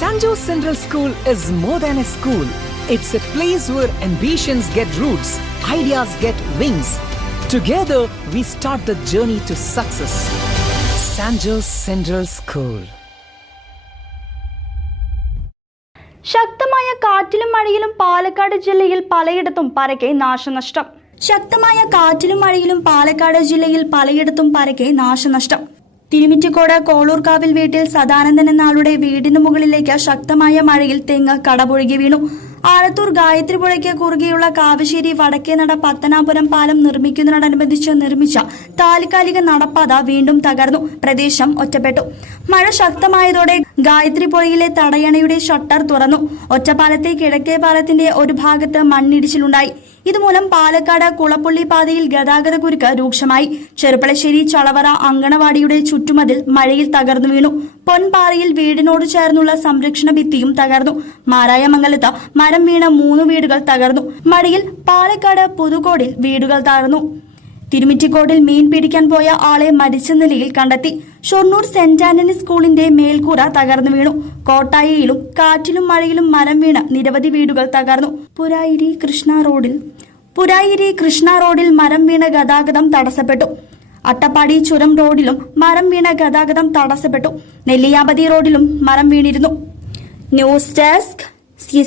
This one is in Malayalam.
Sanjo Central School is more than a school. It's a place where ambitions get roots, ideas get wings. Together, we start the journey to success. Sanjo Central School. ശക്തമായ കാറ്റിലും മഴയിലും പാലക്കാട് ജില്ലയിൽ പലയിടത്തും പരക്കെ നാശനഷ്ടം ശക്തമായ കാറ്റിലും മഴയിലും പാലക്കാട് ജില്ലയിൽ പലയിടത്തും പരക്കെ നാശനഷ്ടം തിരുമിറ്റിക്കോട് കോളൂർക്കാവിൽ വീട്ടിൽ സദാനന്ദൻ എന്ന ആളുടെ വീടിന് മുകളിലേക്ക് ശക്തമായ മഴയിൽ തെങ്ങ് കടപുഴകി വീണു. ആലത്തൂർ ഗായത്രി പുഴയ്ക്ക് കുറുകെയുള്ള കാവശ്ശേരി വടക്കേനട പത്തനാപുരം പാലം നിർമ്മിക്കുന്നതിനോടനുബന്ധിച്ച് നിർമ്മിച്ച താൽക്കാലിക നടപ്പാത വീണ്ടും തകർന്നു. പ്രദേശം ഒറ്റപ്പെട്ടു. മഴ ശക്തമായതോടെ ഗായത്രി പുഴയിലെ തടയണയുടെ ഷട്ടർ തുറന്നു. ഒറ്റപ്പാലത്തെ കിഴക്കേ പാലത്തിന്റെ ഒരു ഭാഗത്ത് മണ്ണിടിച്ചിലുണ്ടായി. ഇതുമൂലം പാലക്കാട് കുളപ്പള്ളി പാതയിൽ ഗതാഗത കുരുക്ക് രൂക്ഷമായി. ചെറുപ്പളശ്ശേരി ചളവറ അങ്കണവാടിയുടെ ചുറ്റുമതിൽ മഴയിൽ തകർന്നു വീണു. പൊൻപാറയിൽ വീടിനോട് ചേർന്നുള്ള സംരക്ഷണ ഭിത്തിയും തകർന്നു. മാരായമംഗലത്ത് മരം വീണ മൂന്ന് വീടുകൾ തകർന്നു. മഴയിൽ പാലക്കാട് പുതുകോടിൽ വീടുകൾ തകർന്നു. തിരുമിറ്റിക്കോട്ടിൽ മീൻ പിടിക്കാൻ പോയ ആളെ മരിച്ച നിലയിൽ കണ്ടെത്തി. ഷൊർണൂർ സെന്റ് ആന്റണി സ്കൂളിന്റെ മേൽക്കൂര തകർന്നു വീണു. കോട്ടായിയിലും കാറ്റിലും മഴയിലും മരം വീണ് നിരവധി വീടുകൾ തകർന്നു. പുരായിരി കൃഷ്ണ റോഡിൽ പുരായിരി കൃഷ്ണ റോഡിൽ മരം വീണ ഗതാഗതം തടസ്സപ്പെട്ടു. അട്ടപ്പാടി ചുരം റോഡിലും മരം വീണ ഗതാഗതം തടസ്സപ്പെട്ടു. നെല്ലിയാമ്പതി റോഡിലും മരം വീണിരുന്നു. News desk C